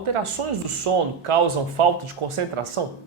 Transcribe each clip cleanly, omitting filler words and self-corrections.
alterações do sono causam falta de concentração?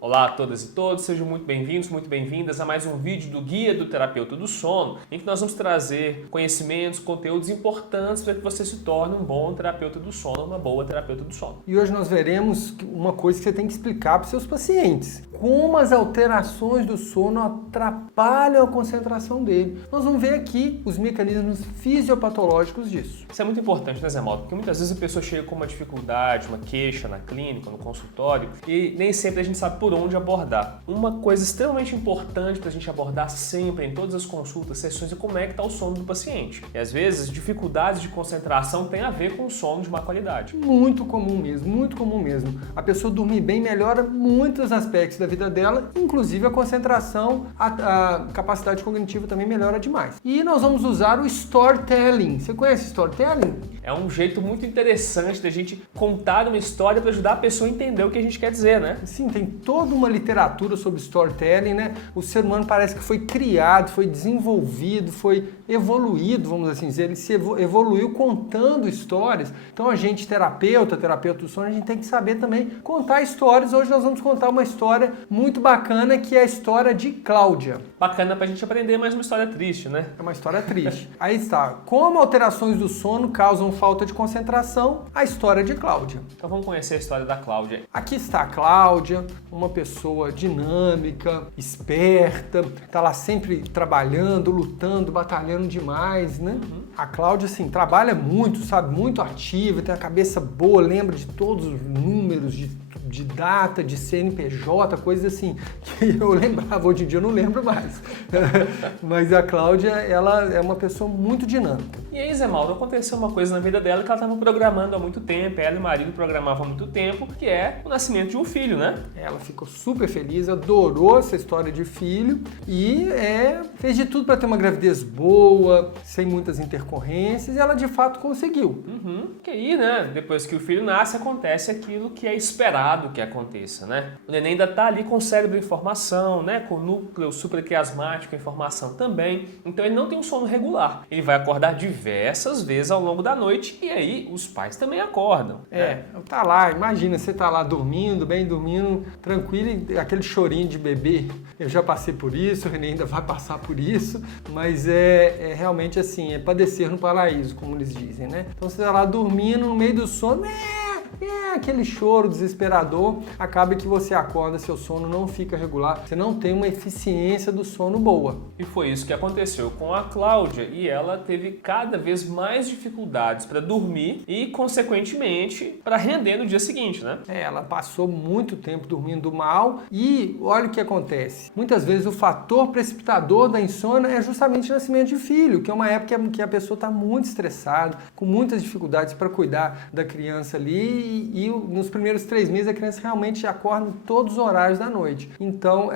Olá a todas e todos, sejam muito bem-vindos, muito bem-vindas a mais um vídeo do Guia do Terapeuta do Sono, em que nós vamos trazer conhecimentos, conteúdos importantes para que você se torne um bom terapeuta do sono, uma boa terapeuta do sono. E hoje nós veremos uma coisa que você tem que explicar para os seus pacientes. Como as alterações do sono atrapalham a concentração dele. Nós vamos ver aqui os mecanismos fisiopatológicos disso. Isso é muito importante, né, Zé Mauro? Porque muitas vezes a pessoa chega com uma dificuldade, uma queixa na clínica, no consultório, e nem sempre a gente sabe por onde abordar. Uma coisa extremamente importante para a gente abordar sempre em todas as consultas, sessões, é como é que está o sono do paciente. E às vezes dificuldades de concentração têm a ver com o sono de má qualidade. Muito comum mesmo, muito comum mesmo. A pessoa dormir bem melhora muitos aspectos da vida dela, inclusive a concentração, a capacidade cognitiva também melhora demais. E nós vamos usar o storytelling. Você conhece storytelling? É um jeito muito interessante da gente contar uma história para ajudar a pessoa a entender o que a gente quer dizer, né? Sim, tem toda uma literatura sobre storytelling, né? O ser humano parece que foi criado, foi desenvolvido, foi evoluído, vamos assim dizer. Ele se evoluiu contando histórias. Então a gente, terapeuta do sono, a gente tem que saber também contar histórias. Hoje nós vamos contar uma história muito bacana, que é a história de Cláudia. Bacana pra gente aprender, mais uma história triste, né? É uma história triste. Aí está. Como alterações do sono causam falta de concentração, a história de Cláudia. Então vamos conhecer a história da Cláudia. Aqui está a Cláudia, uma pessoa dinâmica, esperta, tá lá sempre trabalhando, lutando, batalhando demais, né? A Cláudia, assim, trabalha muito, sabe? Muito ativa, tem a cabeça boa, lembra de todos os números, de data, de CNPJ, coisas assim, que eu lembrava, hoje em dia eu não lembro mais. Mas a Cláudia, ela é uma pessoa muito dinâmica. E aí, Zé Mauro, aconteceu uma coisa na vida dela que ela estava programando há muito tempo, ela e o marido programavam há muito tempo, que é o nascimento de um filho, né? Ela ficou super feliz, adorou essa história de filho e fez de tudo para ter uma gravidez boa, sem muitas intercorrências, e ela de fato conseguiu. Que aí, né, depois que o filho nasce, acontece aquilo que é esperado que aconteça, né? O neném ainda tá ali com o cérebro em formação, né? Com o núcleo supraquiasmático em formação também. Então ele não tem um sono regular. Ele vai acordar diversas vezes ao longo da noite e aí os pais também acordam. Tá lá, imagina, você tá lá dormindo, bem dormindo, tranquilo, e aquele chorinho de bebê. Eu já passei por isso, o René ainda vai passar por isso, mas é realmente assim, é padecer no paraíso, como eles dizem, né? Então você tá lá dormindo no meio do sono, aquele choro desesperador, acaba que você acorda, seu sono não fica regular, você não tem uma eficiência do sono boa. E foi isso que aconteceu com a Cláudia, e ela teve cada vez mais dificuldades para dormir e, consequentemente, para render no dia seguinte, né? Ela passou muito tempo dormindo mal e olha o que acontece. Muitas vezes o fator precipitador da insônia é justamente o nascimento de filho, que é uma época que a pessoa está muito estressada, com muitas dificuldades para cuidar da criança ali, e nos primeiros 3 meses a criança realmente acorda em todos os horários da noite. Então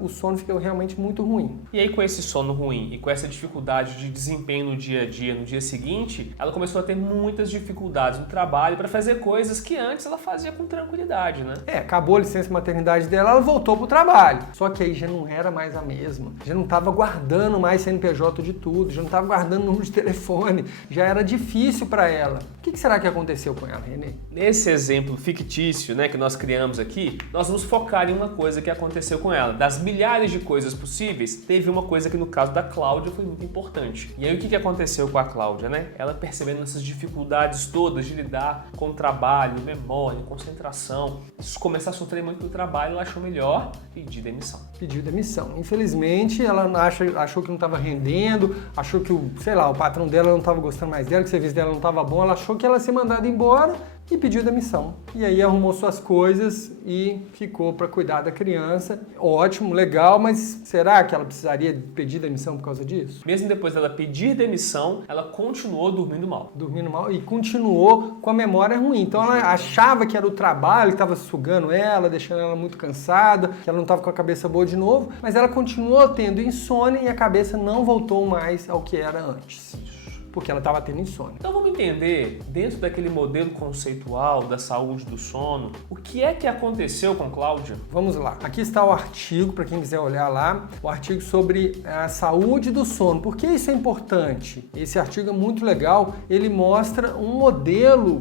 o sono fica realmente muito ruim. E aí, com esse sono ruim e com essa dificuldade de desempenho no dia a dia, no dia seguinte, ela começou a ter muitas dificuldades no trabalho para fazer coisas que antes ela fazia com tranquilidade, né? Acabou a licença maternidade dela, ela voltou pro trabalho. Só que aí já não era mais a mesma. Já não estava guardando mais CNPJ de tudo, já não estava guardando número de telefone, já era difícil para ela. O que será que aconteceu com ela, Renê? Nesse exemplo fictício, né, que nós criamos aqui, nós vamos focar em uma coisa que aconteceu com ela. Das milhares de coisas possíveis, teve uma coisa que no caso da Cláudia foi muito importante. E aí o que aconteceu com a Cláudia, né? Ela percebendo essas dificuldades todas de lidar com o trabalho, memória, concentração, começar a sofrer muito no trabalho, ela achou melhor pedir demissão. Pediu demissão. Infelizmente, ela achou que não estava rendendo, achou que o patrão dela não estava gostando mais dela, que o serviço dela não estava bom, ela achou que ela ia ser mandada embora e pediu demissão. E aí arrumou suas coisas e ficou para cuidar da criança. Ótimo, legal, mas será que ela precisaria pedir demissão por causa disso? Mesmo depois dela pedir demissão, ela continuou dormindo mal. Dormindo mal e continuou com a memória ruim. Então ela achava que era o trabalho que estava sugando ela, deixando ela muito cansada, que ela não estava com a cabeça boa de novo, mas ela continuou tendo insônia e a cabeça não voltou mais ao que era antes. porque ela estava tendo insônia. Então vamos entender, dentro daquele modelo conceitual da saúde do sono, o que é que aconteceu com Cláudia? Vamos lá. Aqui está o artigo, para quem quiser olhar lá, o artigo sobre a saúde do sono. Por que isso é importante? Esse artigo é muito legal, ele mostra um modelo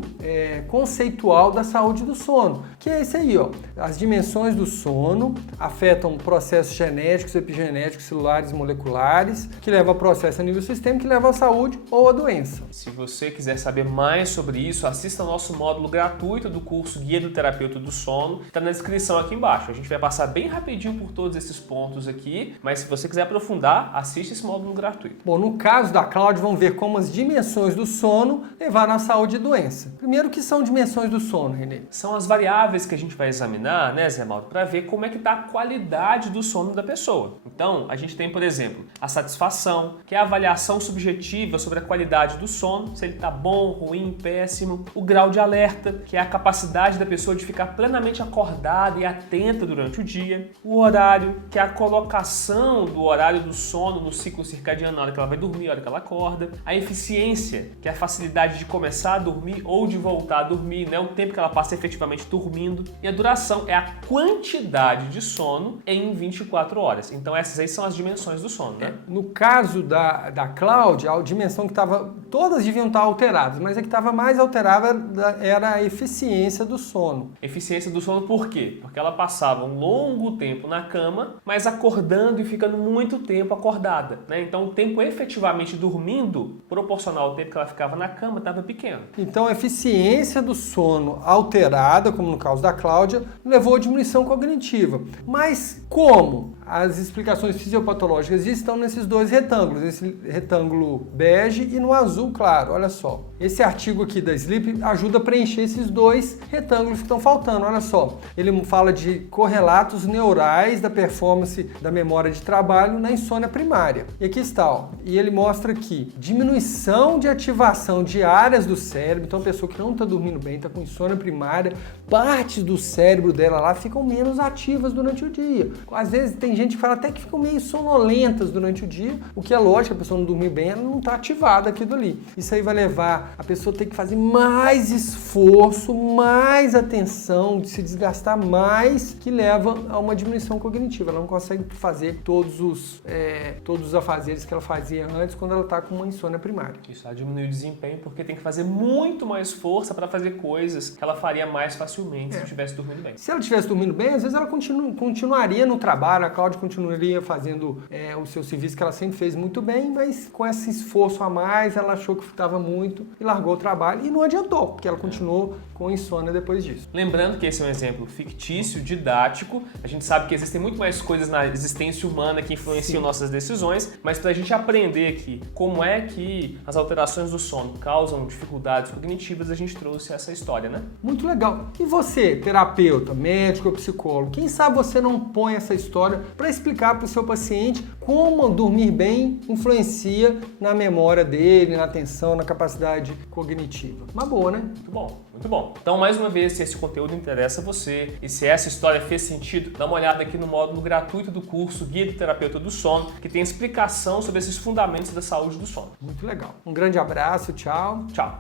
conceitual da saúde do sono, que é esse aí, ó. As dimensões do sono afetam processos genéticos, epigenéticos, celulares e moleculares, que levam a processo a nível sistêmico, que leva à saúde ou à doença. Se você quiser saber mais sobre isso, assista ao nosso módulo gratuito do curso Guia do Terapeuta do Sono, está na descrição aqui embaixo. A gente vai passar bem rapidinho por todos esses pontos aqui, mas se você quiser aprofundar, assiste esse módulo gratuito. Bom, no caso da Cláudia, vamos ver como as dimensões do sono levaram à saúde e doença. Primeiro, o que são dimensões do sono, Renê? São as variáveis que a gente vai examinar, né, Zé Mauro, para ver como é que está a qualidade do sono da pessoa. Então, a gente tem, por exemplo, a satisfação, que é a avaliação subjetiva sobre a qualidade do sono, se ele está bom, ruim, péssimo. O grau de alerta, que é a capacidade da pessoa de ficar plenamente acordada e atenta durante o dia. O horário, que é a colocação do horário do sono no ciclo circadiano, na hora que ela vai dormir, na hora que ela acorda. A eficiência, que é a facilidade de começar a dormir ou de voltar a dormir, né? O tempo que ela passa efetivamente dormindo. E a duração é a quantidade de sono em 24 horas. Então essas aí são as dimensões do sono, né? No caso da Cláudia, a dimensão que estava... Todas deviam estar alteradas, mas a que estava mais alterada era a eficiência do sono. Eficiência do sono por quê? Porque ela passava um longo tempo na cama, mas acordando e ficando muito tempo acordada, né? Então o tempo efetivamente dormindo, proporcional ao tempo que ela ficava na cama, estava pequeno. Então a eficiência do sono alterada, como no caso da Cláudia, levou à diminuição cognitiva. Mas como? As explicações fisiopatológicas estão nesses dois retângulos, esse retângulo bege e no azul claro, olha só. Esse artigo aqui da Sleep ajuda a preencher esses dois retângulos que estão faltando, olha só. Ele fala de correlatos neurais da performance da memória de trabalho na insônia primária. E aqui está, ó. E ele mostra aqui diminuição de ativação de áreas do cérebro, então a pessoa que não está dormindo bem, está com insônia primária, partes do cérebro dela lá ficam menos ativas durante o dia. Às vezes tem gente que fala até que ficam meio sonolentas durante o dia, o que é lógico, a pessoa não dormir bem, ela não está ativada aquilo ali. Isso aí vai levar a pessoa a ter que fazer mais esforço, mais atenção, de se desgastar mais, que leva a uma diminuição cognitiva. Ela não consegue fazer todos os afazeres que ela fazia antes quando ela está com uma insônia primária. Isso, ela diminui o desempenho porque tem que fazer muito mais força para fazer coisas que ela faria mais facilmente se estivesse dormindo bem. Se ela estivesse dormindo bem, às vezes ela continuaria no trabalho, a Cláudia continuaria fazendo o seu serviço que ela sempre fez muito bem, mas com esse esforço a mais, ela achou que estava muito e largou o trabalho e não adiantou, porque ela continuou com insônia depois disso. Lembrando que esse é um exemplo fictício, didático, a gente sabe que existem muito mais coisas na existência humana que influenciam nossas decisões, mas para a gente aprender aqui como é que as alterações do sono causam dificuldades cognitivas, a gente trouxe essa história, né? Muito legal. E você, terapeuta, médico ou psicólogo, quem sabe você não põe essa história para explicar para o seu paciente como dormir bem influencia na memória dele, na atenção, na capacidade cognitiva. Uma boa, né? Muito bom, muito bom. Então, mais uma vez, se esse conteúdo interessa a você e se essa história fez sentido, dá uma olhada aqui no módulo gratuito do curso Guia do Terapeuta do Sono, que tem explicação sobre esses fundamentos da saúde do sono. Muito legal. Um grande abraço, tchau. Tchau.